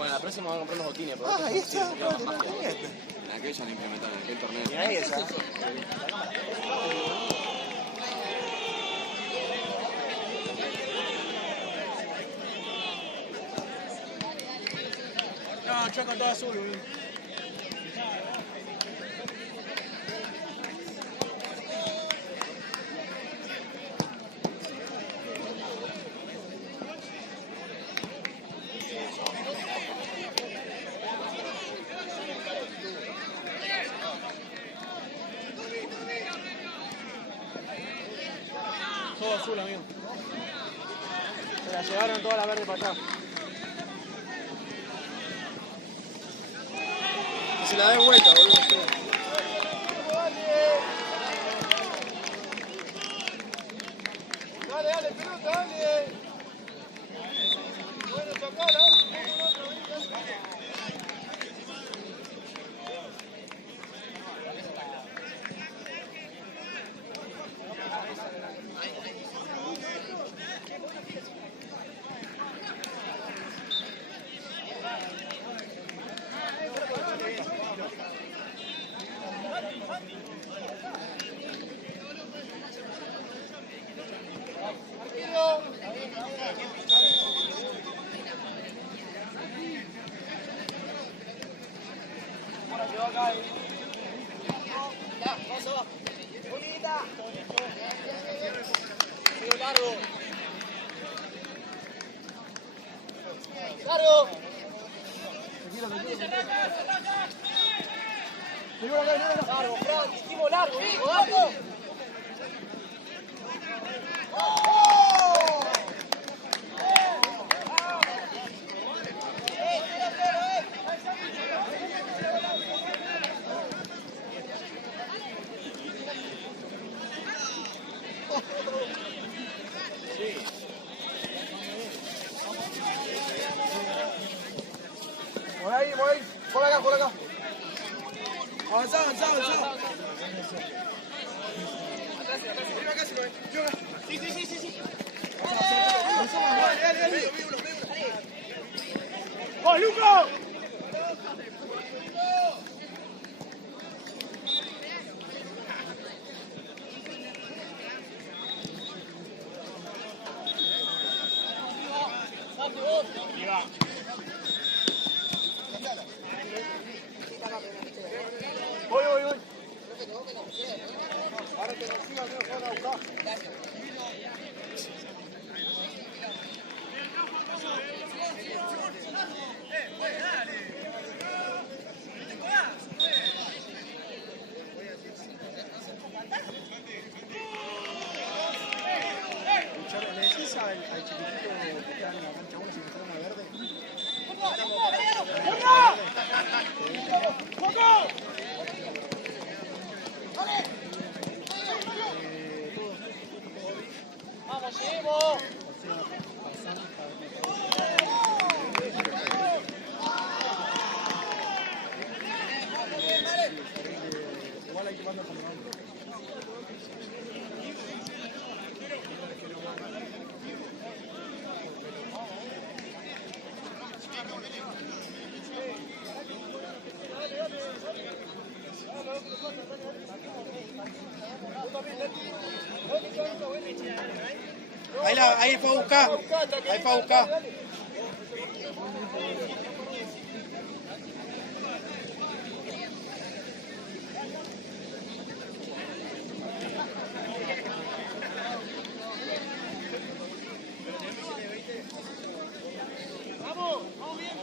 Bueno, la próxima vamos a comprar unos botines. Ahí está. Aquello no implementaron en aquel torneo. Y ahí esa. No, yo con todo azul, boludo. Todo azul, amigo. Se la llevaron toda la verde para allá. Se la dé vuelta, boludo. Dale, pelota, dale. Bueno, tocala. Por ahí, por acá, por acá. Avanzá. Sí. Dale. ¡Oh, Luco! Voy. Ahora te lo sigo, no van a buscar. ¿Le decís al chiquitito que está en la cancha 1 si me está una verde? ¡Vamos, seguimos! Igual hay que mandar con el nombre. Ahí fue a buscar. Vamos bien.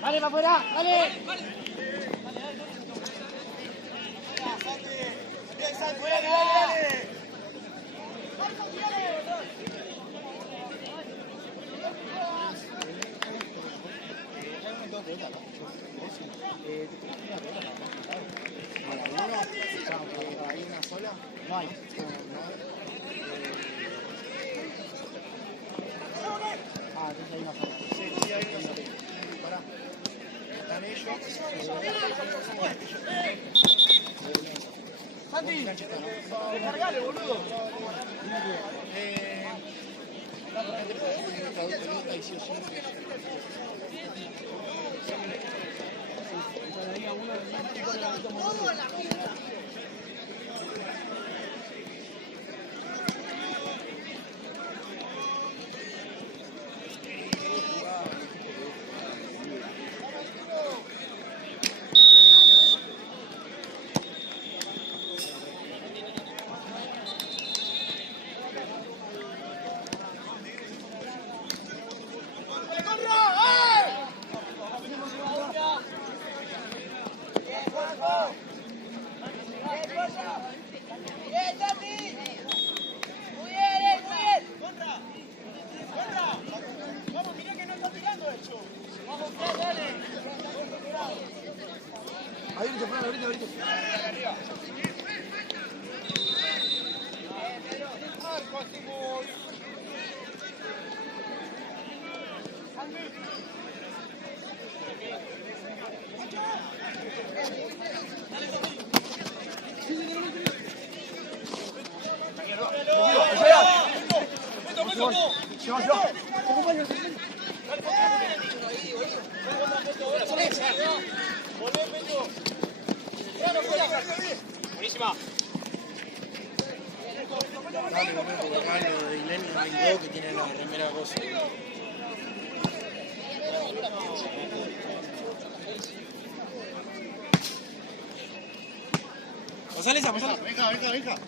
Dale, para afuera, dale. ¿Hay una sola? No hay. Ah, entonces hay una sola. Sí, hay una sola. Santi, descargale, boludo. Buenísima. Dale, momento, Carlos y Lenny, hay dos que tienen la remera cosa. Pasale esa, pasale. Venga.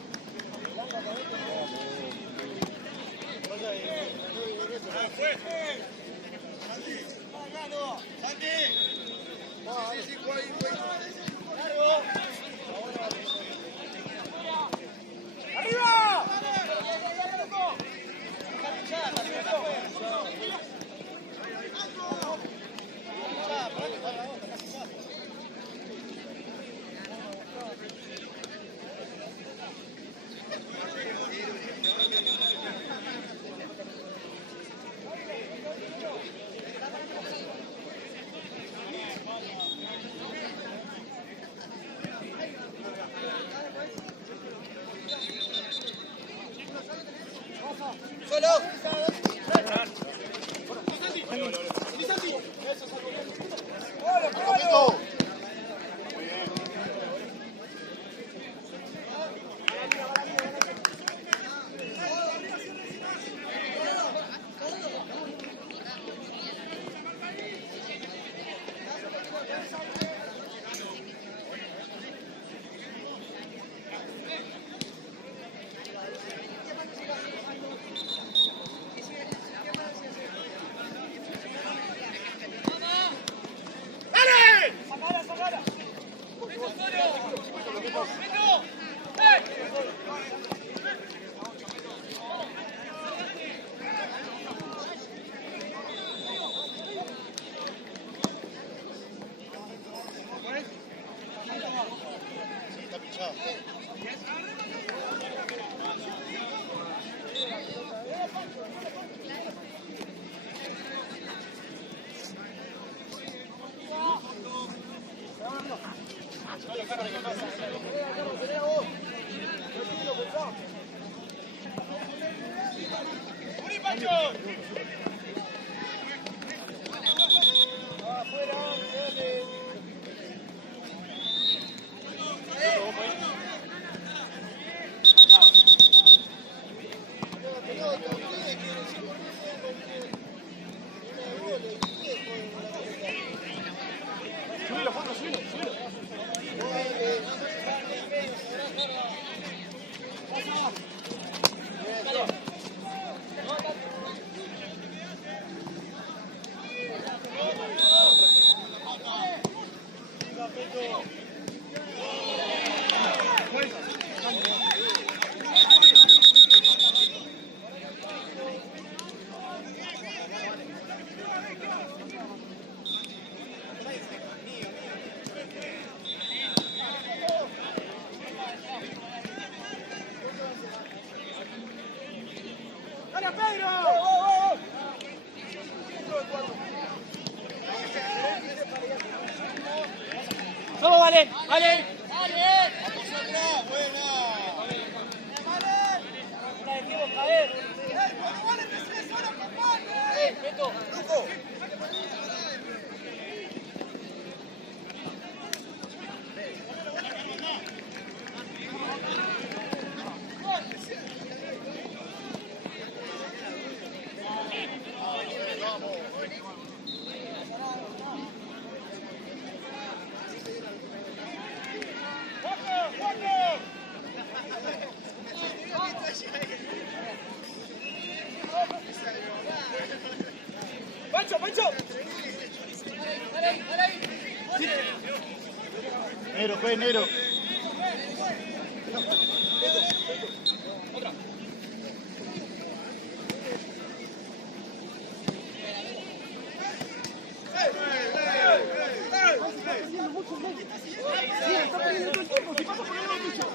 Valen, Valen. Pancho, Pancho. Negro, juez, negro. Otra. Sí, está perdiendo todo el tiempo, si pasa por el lado tuyo.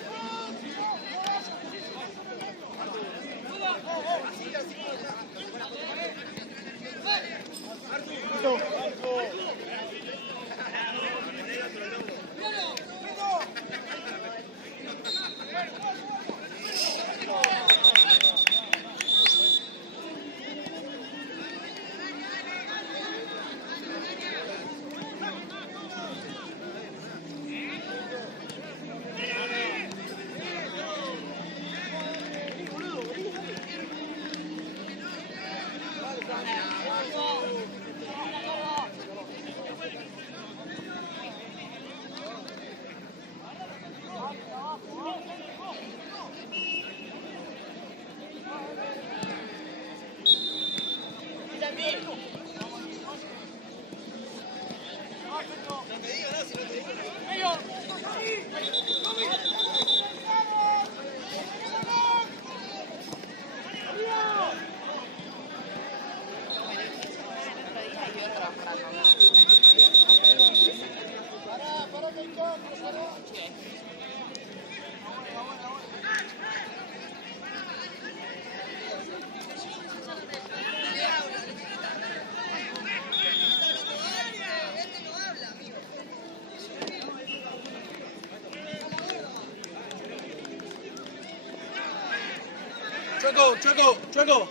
Chueco, Chueco, Chueco.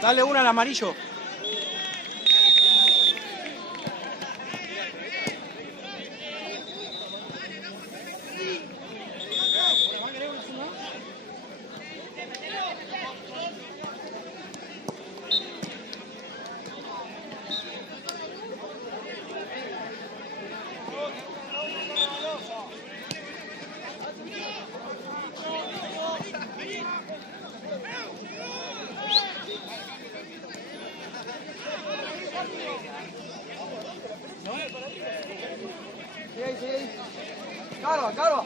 Dale una al amarillo. Carva, Carva.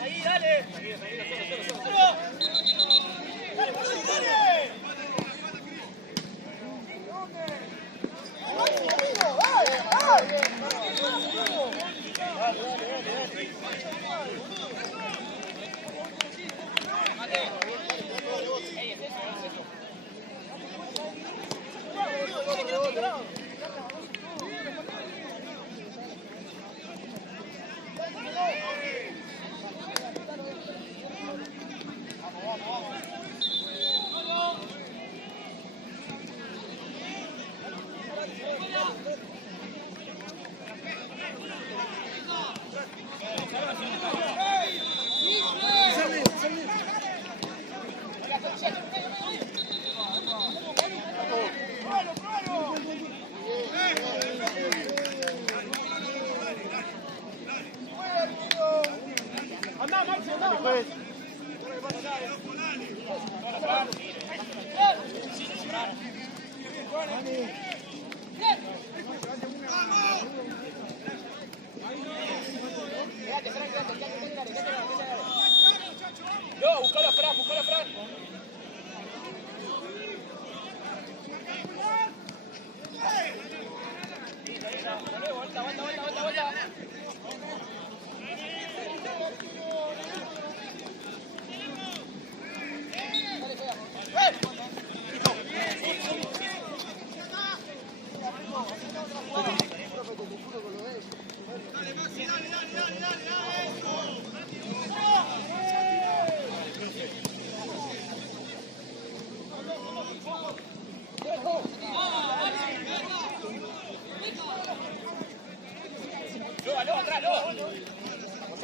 Ahí, dale.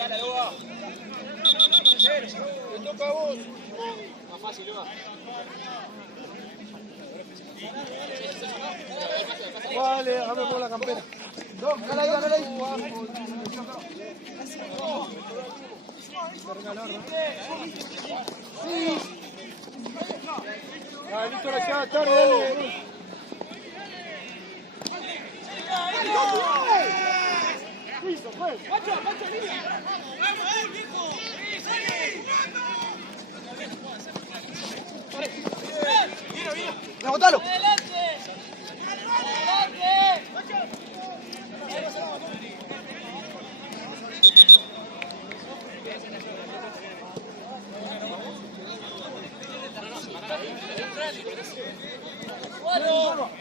Dale, Loba. Te toca a vos. Más fácil, Loba. Vale, dame por la campera. Dale ahí, dale ahí. Sí. Dale, listo, la lleva tarde, dale. Listo, pues. Pacho, línea. ¡Rebotalo! No.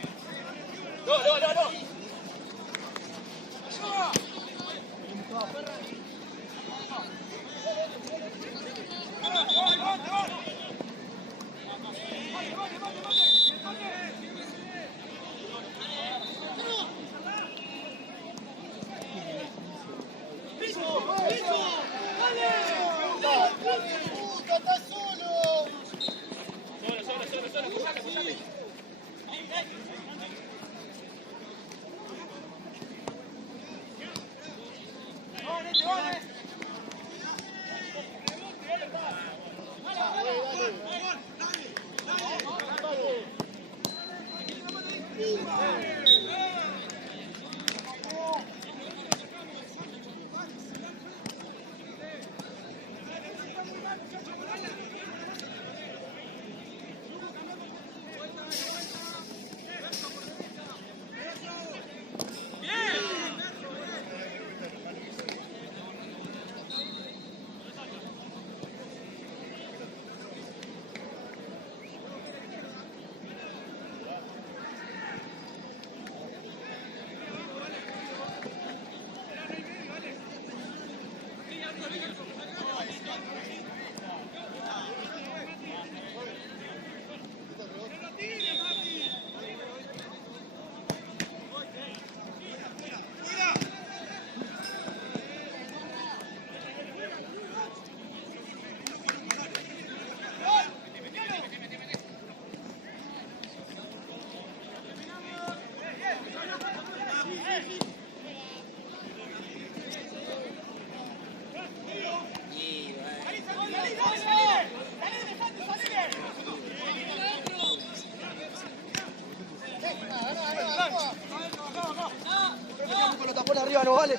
Arriba no vale.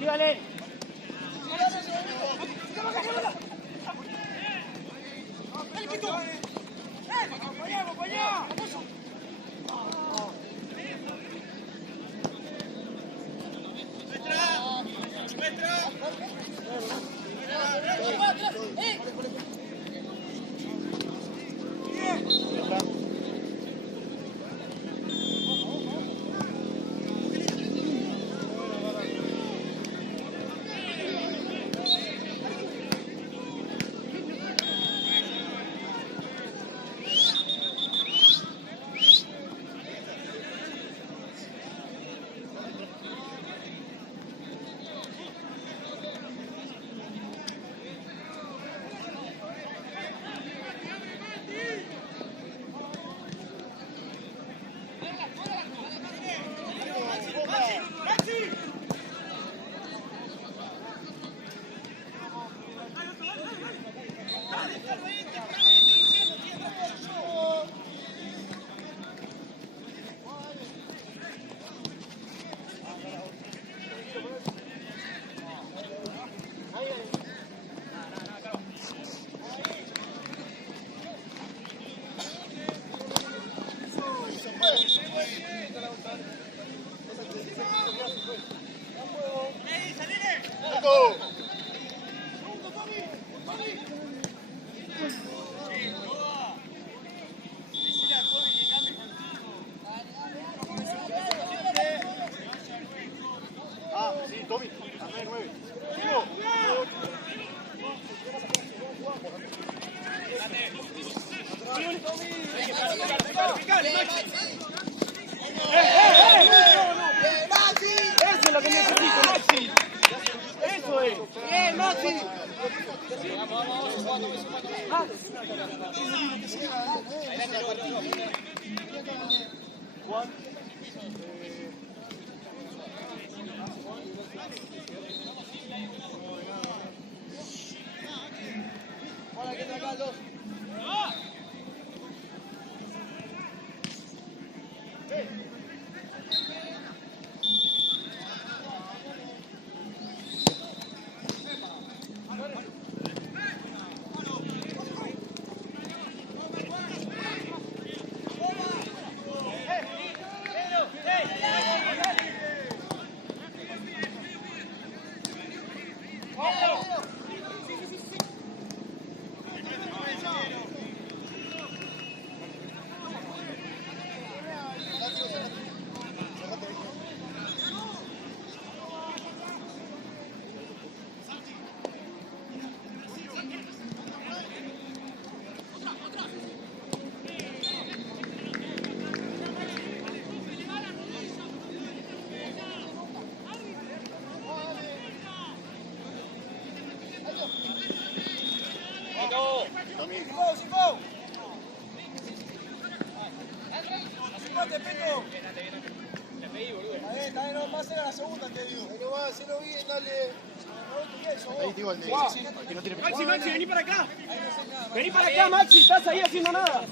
Dígale. Tommy, también 9. Sigo. Esa es la que necesito, Maxi. Eso es. Bien, Maxi. Juan. Hola, ¿qué tal, Carlos? Maxi, Maxi, vení para acá. Vení para acá, Maxi, estás ahí haciendo nada.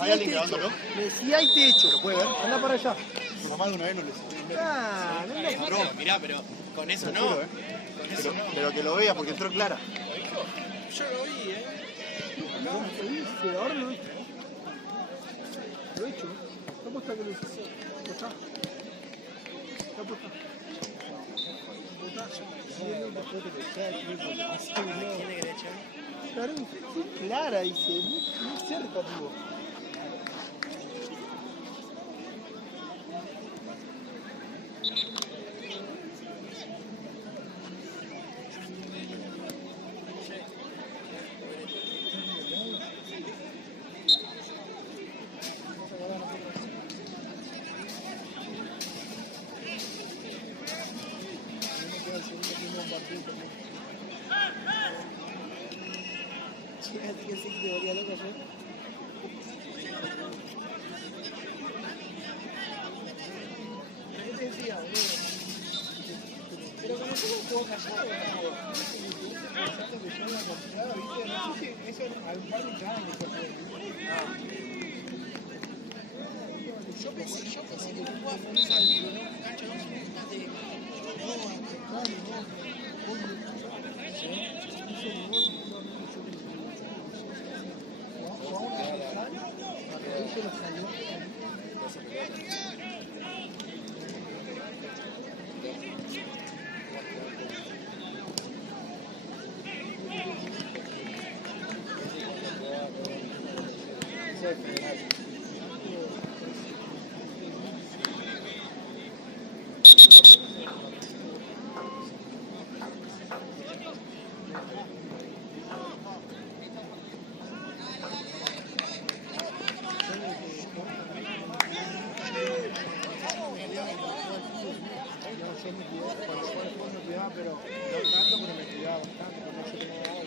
Hay alguien grabándolo. Sí hay techo. ¿Lo puede ver? Anda para allá. Su mamá de una vez no le No, mirá, pero con eso no. Con eso no. Pero que lo vea porque entró Clara. yo lo vi, Ahora lo he hecho. Lo he hecho. ¿Está puesta que lo hice? ¿Está? ¿Está puesta? Clara, dice, muy cerca, tío. Fíjate que sí que te volvía loco yo. ¿Qué te decía? Pero con Yo pensé que jugaba futsal, pero no, cancha no se me de... Pero no tanto, pero me cuidaba bastante, porque no se tomaba agua.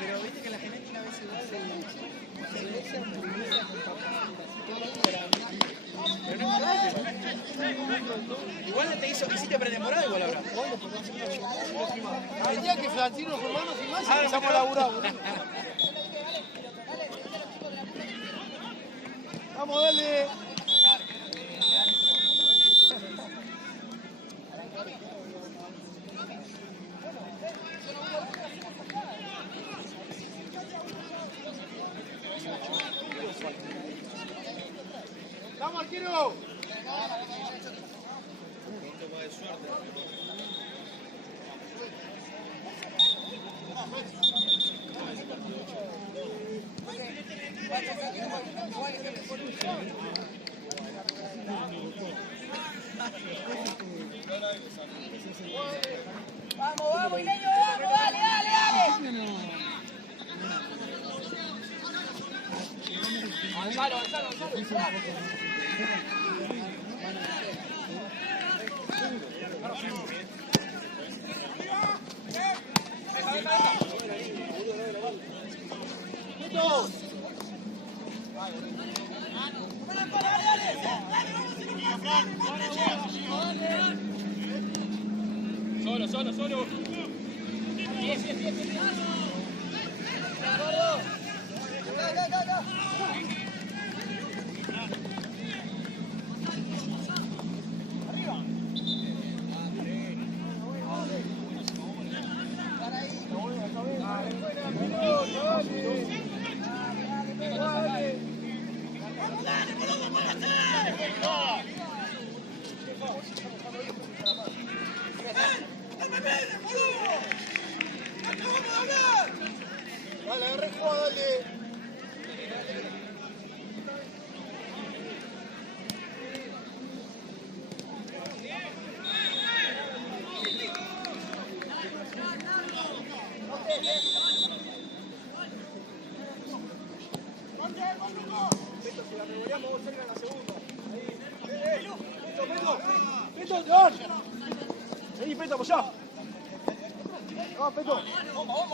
Pero viste que la genética a veces se igual te hiciste pretemporada igual ahora. El día que Flantino Germano filmase, empezamos a laburar, boludo. Vamos, dale. ¡Vamos, arquero! Un poco de suerte. Vamos, vamos, Ileño, vamos, dale, dale, dale. Avanzalo, avanzalo, avanzalo. Solo, solo, solo. Bien, bien, bien, bien. Dale, agarré juego, dale. Si la revoleamos vos cerca en la segunda. Ahí. Peto, Vení, Peto, apoyá. Vamos, Peto. Vamos.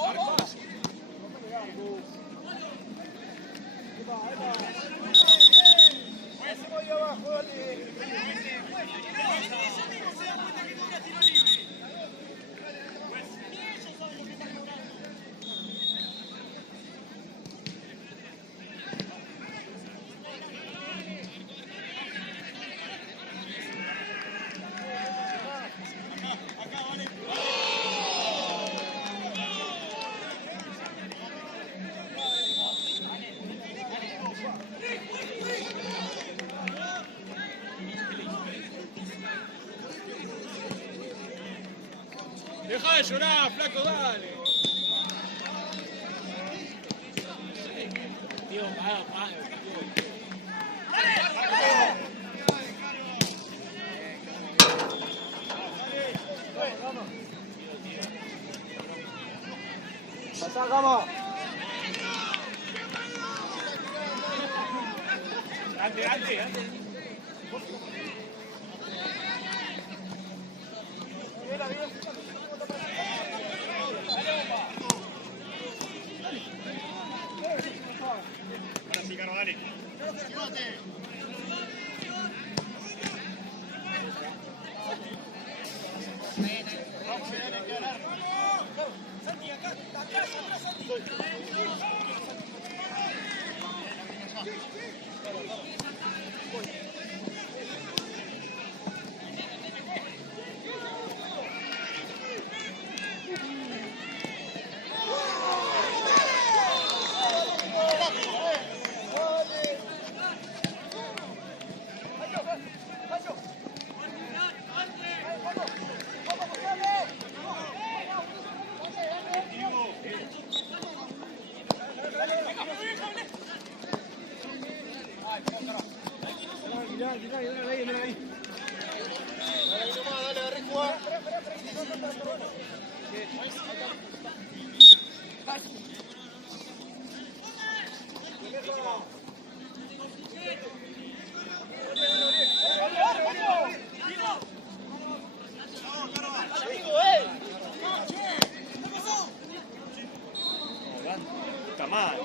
Ahí abajo, dale. Dejá de llorar, flaco, dale. Tío, Pasá, Gama. Ante. Así, Caro, dale. Está mal.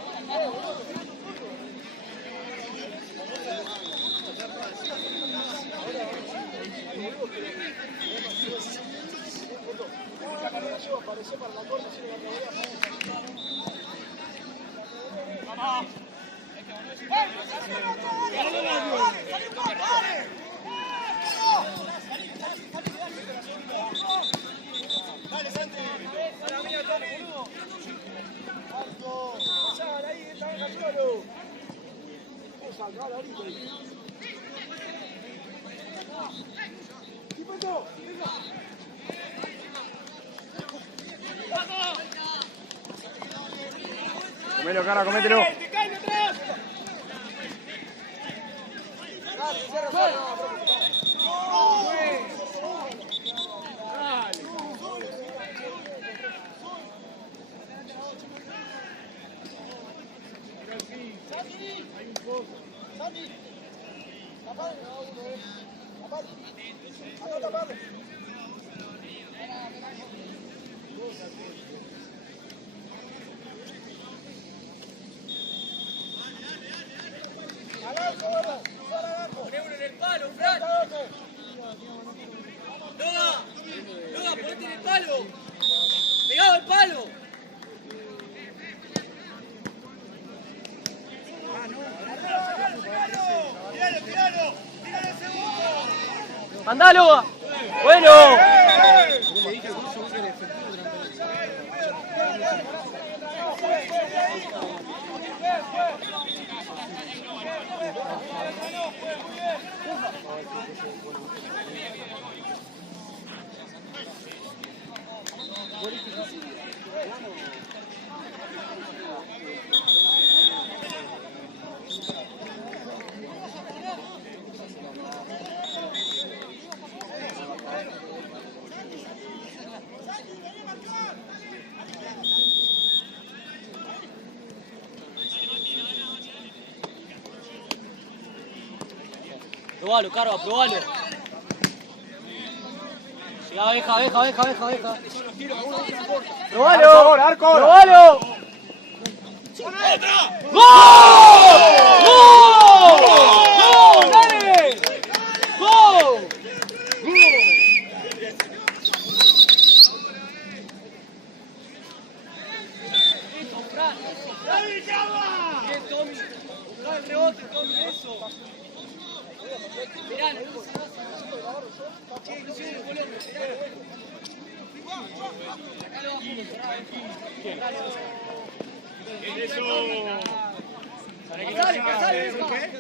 Comelo, cara, comételo. Poné uno en el palo, Fran. Loga, ponete en el palo. Pegado al palo. Tiralo. Tíralo el segundo. ¡Andá, Loga! ¡Bueno! Probalo, Carva, probalo. Llega, deja. Probalo. Arco. Probalo. ¡Gol! ¡Gol! ¡Dale! ¡Gol! Bien, Tommy. Buscá el rebote, Tommy, eso. Mirá,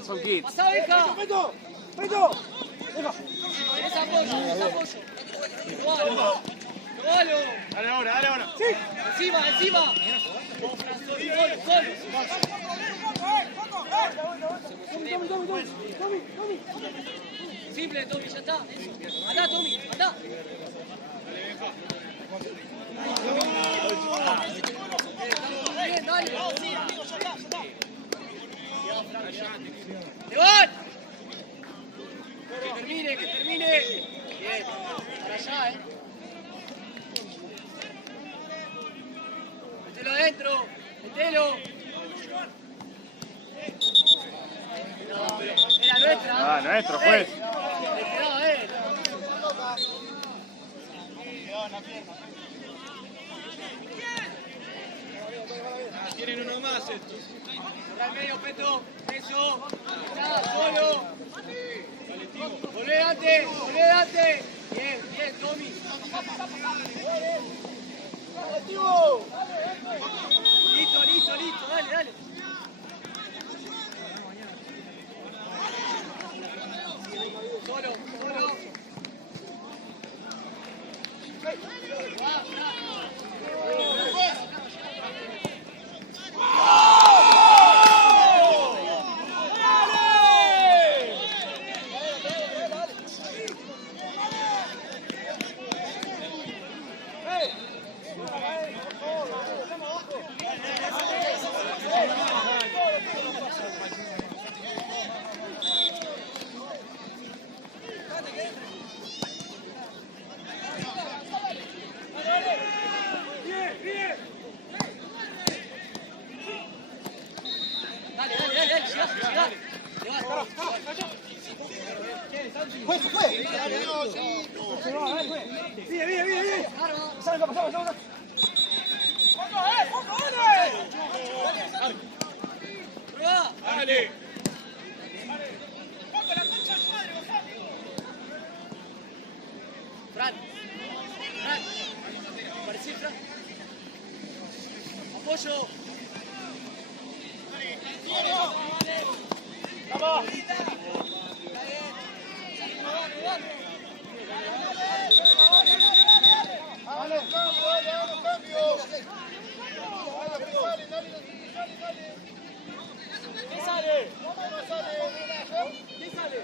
Son kids. pasá, deja. ¡Peto! Esa apoyo. Probalo. Dale ahora. Sí. Encima. Solo. Simple, Tommy, ya está. Andá, Tommy, andá. Bien, dale. Sí, amigo, ya está. ¡Levant! Que termine. Bien, para allá, Mételo adentro. Mételo. nuestra. Ah, nuestro juez. Retirado, Tienen uno más estos. Cerrar medio, Peto. Eso. Nada, solo. Volvé, Dante. Volvé, Dante. Bien, bien, Tommy. Listo, listo, listo. Dale, dale. Solo, solo. Dale, dale, dale, dale, llegá, llegá. ¡Juez, juez! ¡Bien, bien, bien, bien! ¡Salga, pasamos, pasamos! Prueba. Dale. Fran. Fran. Aparecí, Fran. Apoyo. ¡Vamos! ¿Qué sale? ¿Qué sale?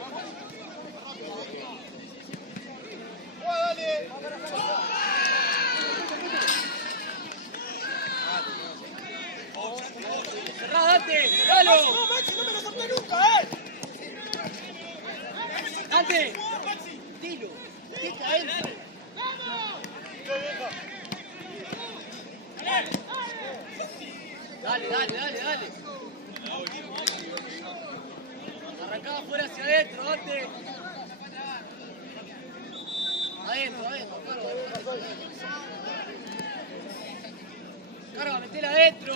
Cerrá, Dante. Cerralo. ¡No, Maxi, no me lo solté nunca, Dante. Dilo. ¿Qué caes? Dale, dale, dale, dale. Arrancaba afuera hacia adentro, Dante. Adentro, adentro, Carga, metela adentro.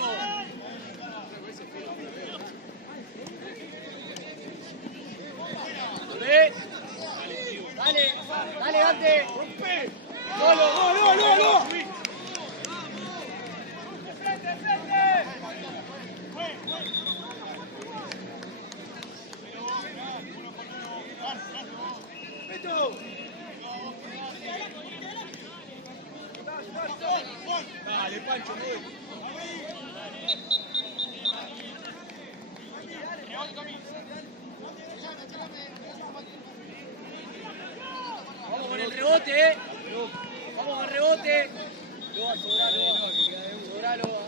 Volvé. Dale, dale, Dante. Solo. ¡No, no, no! Dale, Pancho, Vamos con el rebote, Vamos con el rebote. Loa, sobra, Loa. Sobra, Loa.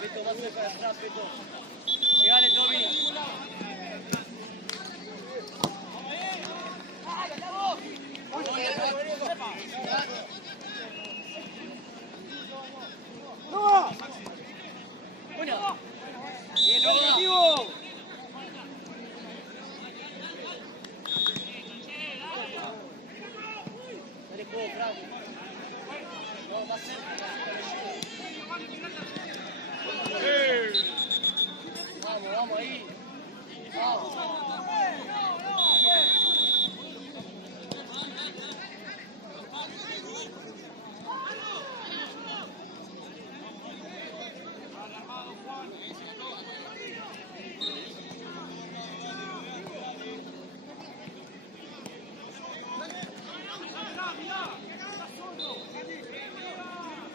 Peto, más cerca de atrás, Peto. Llegale, Tommy. ¡No! Buena. Bien, Loa. Dale juego, Frank. No, más cerca. Vamos, vamos ahí. Vamos.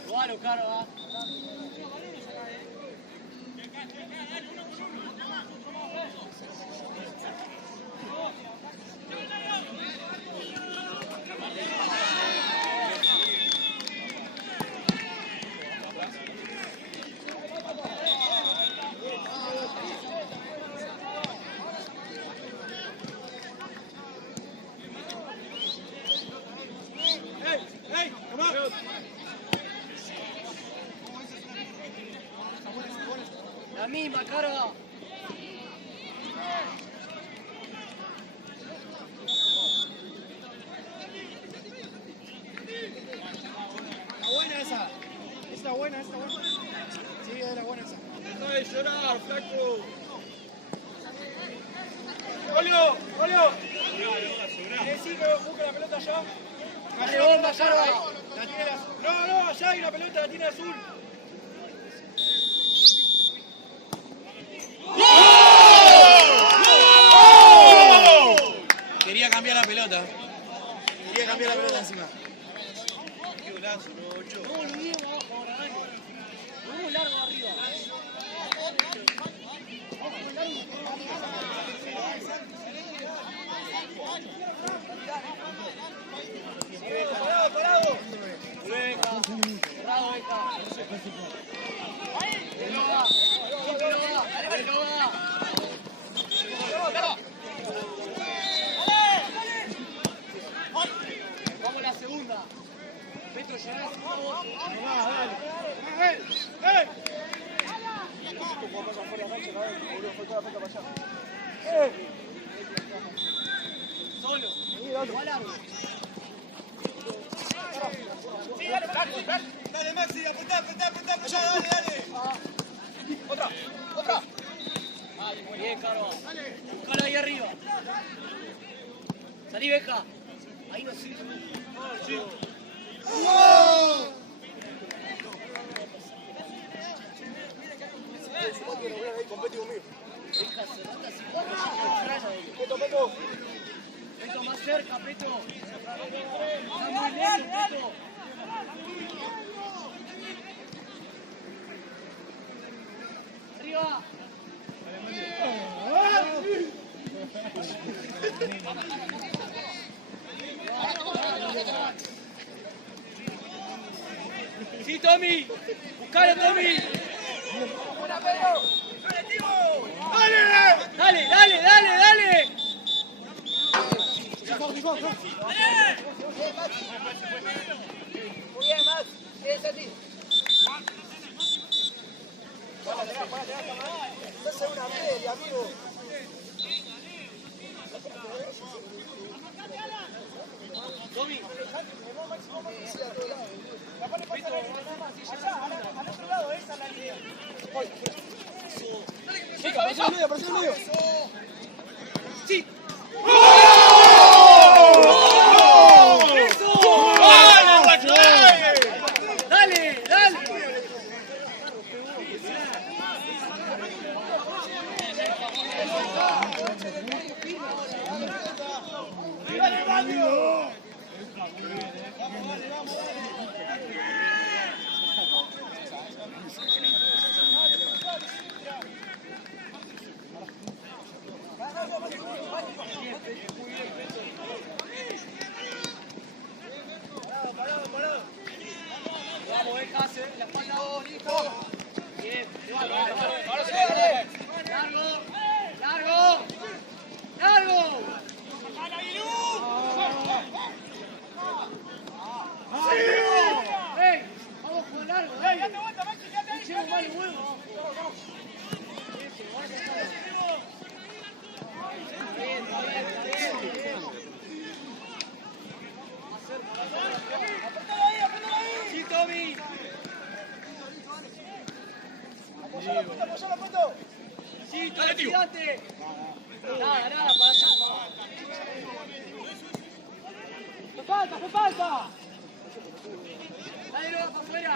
Jugalo, Carva. La misma carga. Está buena esa. Está buena, está buena. Sí, era buena esa. Deja de llorar, flaco. Olio, Olio. Decí que busque la pelota allá. Dale, bomba, carga. La tiene la azul. No, no, allá hay una pelota, la tiene azul. Quería cambiar la pelota. Quería cambiar la pelota encima. Qué golazo, no, Ocho. No olvidemos abajo ahora, dale. Vamos largo arriba. Parado, parado. Cerrado, Beca. Vamos a la segunda. Petro, llegás. Solo. Va largo. Dale, Maxi, apuntá, apuntá, apuntá, apuntá, dale, dale. Otra. Muy bien, Caro. Buscalo ahí arriba. Salí, Beja. Ahí no sirve. Beja, cerrate así. Peto, más cerca, Peto. Está muy lento, Peto. Arriba. Sí, Tommy. Buscalo, Tommy. Dale, dale, dale, dale. Muy bien, Max. Es a ti. Tommy. Sí. Dale, dale. Vamos, Beja, la espalda vos, listo. Bien, ahora sí. Largo, largo, largo. ¡Ey! Vamos con largo, ¡ey! ¡Date vuelta, Maxi! ¡Echemos mal el huevo! Bien, bien, bien. ¡Apretalo ahí, apretalo ahí! ¡Sí, Tommy! ¡Apoyalo! ¡Sí, Tommy, cuídate! Nada, nada, para allá. ¡Me falta, me falta! Dale, luego para afuera.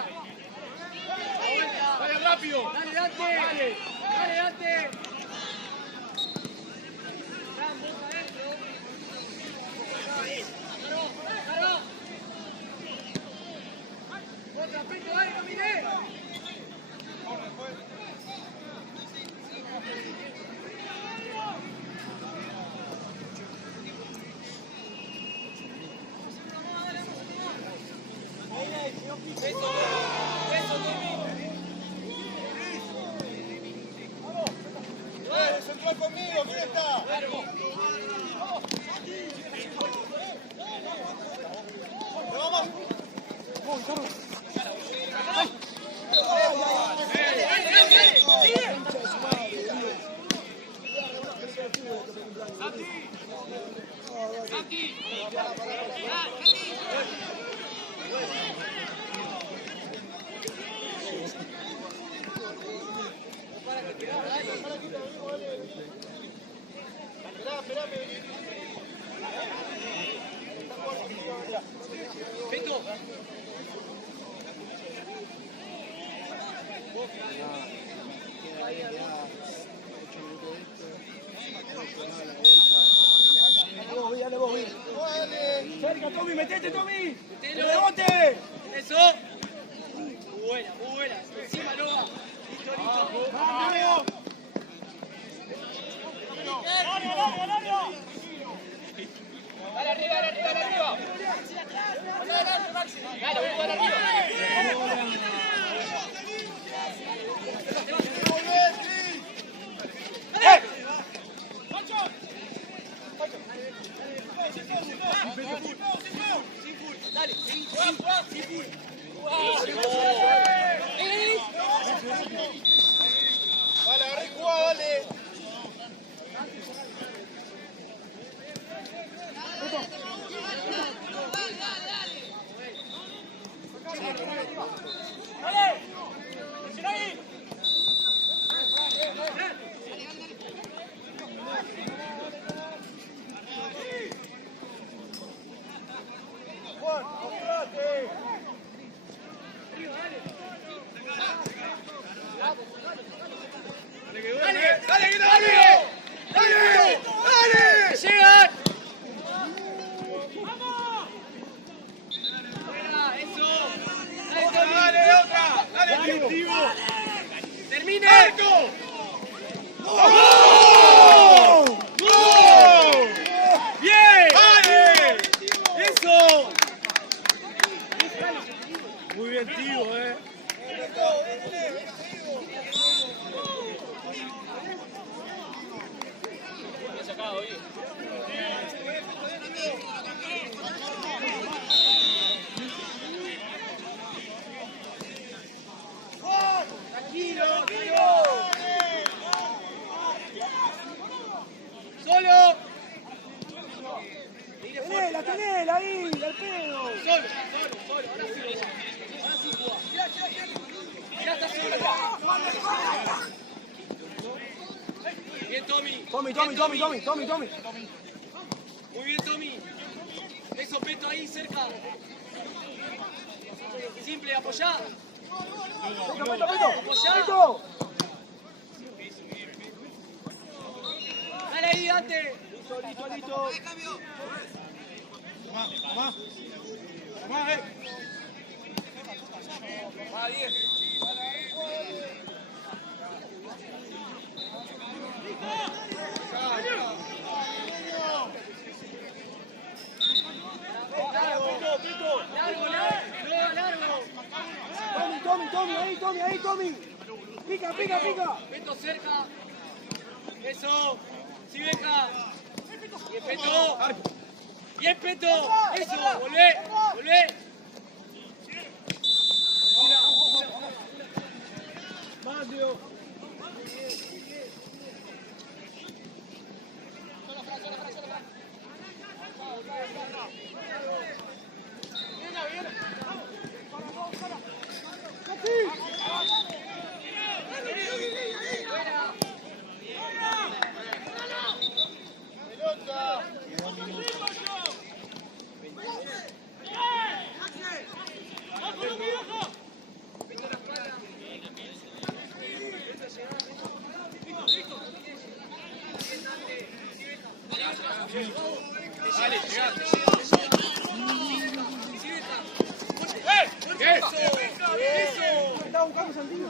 ¡Dale rápido! Dale, Dante. Dale, Dante. Vamos, adentro. Claro. Otra, Pito, dale, caminé. ¡Central conmigo! ¿Quién está? ¡Vamos! ¡Sigue! Queda ahí ya 8 minutos de esto. Dale vos, bien. Cerca, Tommy, metete, Tommy. Metelo. ¡Rebote! Eso. Muy buena, muy buena. Encima no va. Listo, listo. ¡Vamos! Dale arriba, dale arriba, dale arriba. Dale, vamos, dale arriba. Dale, sí, Vale, agarré Cuba, vale. ¡Llegan! Buena, eso. Dale, Tommy. ¡Dale, otra! ¡Dale, objetivo! ¡Termine! ¡Gol! ¡Gol! ¡Bien! ¡Dale! ¡Eso! Muy bien, tío, ¡Solo! Tenela ahí, al pedo. ¡Solo! Ahora sí jugá. Ya está solo. Bien, Tommy. Tommy. Muy bien, Tommy. Eso, Peto, ahí cerca. Simple, apoyá. Peto. Dale ahí, Dante. Listo. Tomás. Va, 10. Largo. Ahí, Tommy. Pica. Peto cerca. Eso. Sí, Beca. Bien, Peto. Bien, Peto. Eso. Volvé. Más, Dios. Dale, llegate. Eso. Estaba buscando Santino.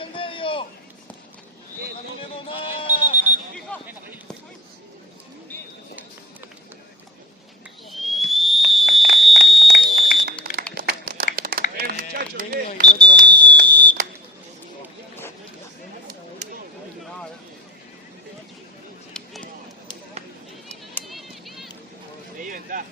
En medio. Caminemos más. Muchachos, Ahí ventaja,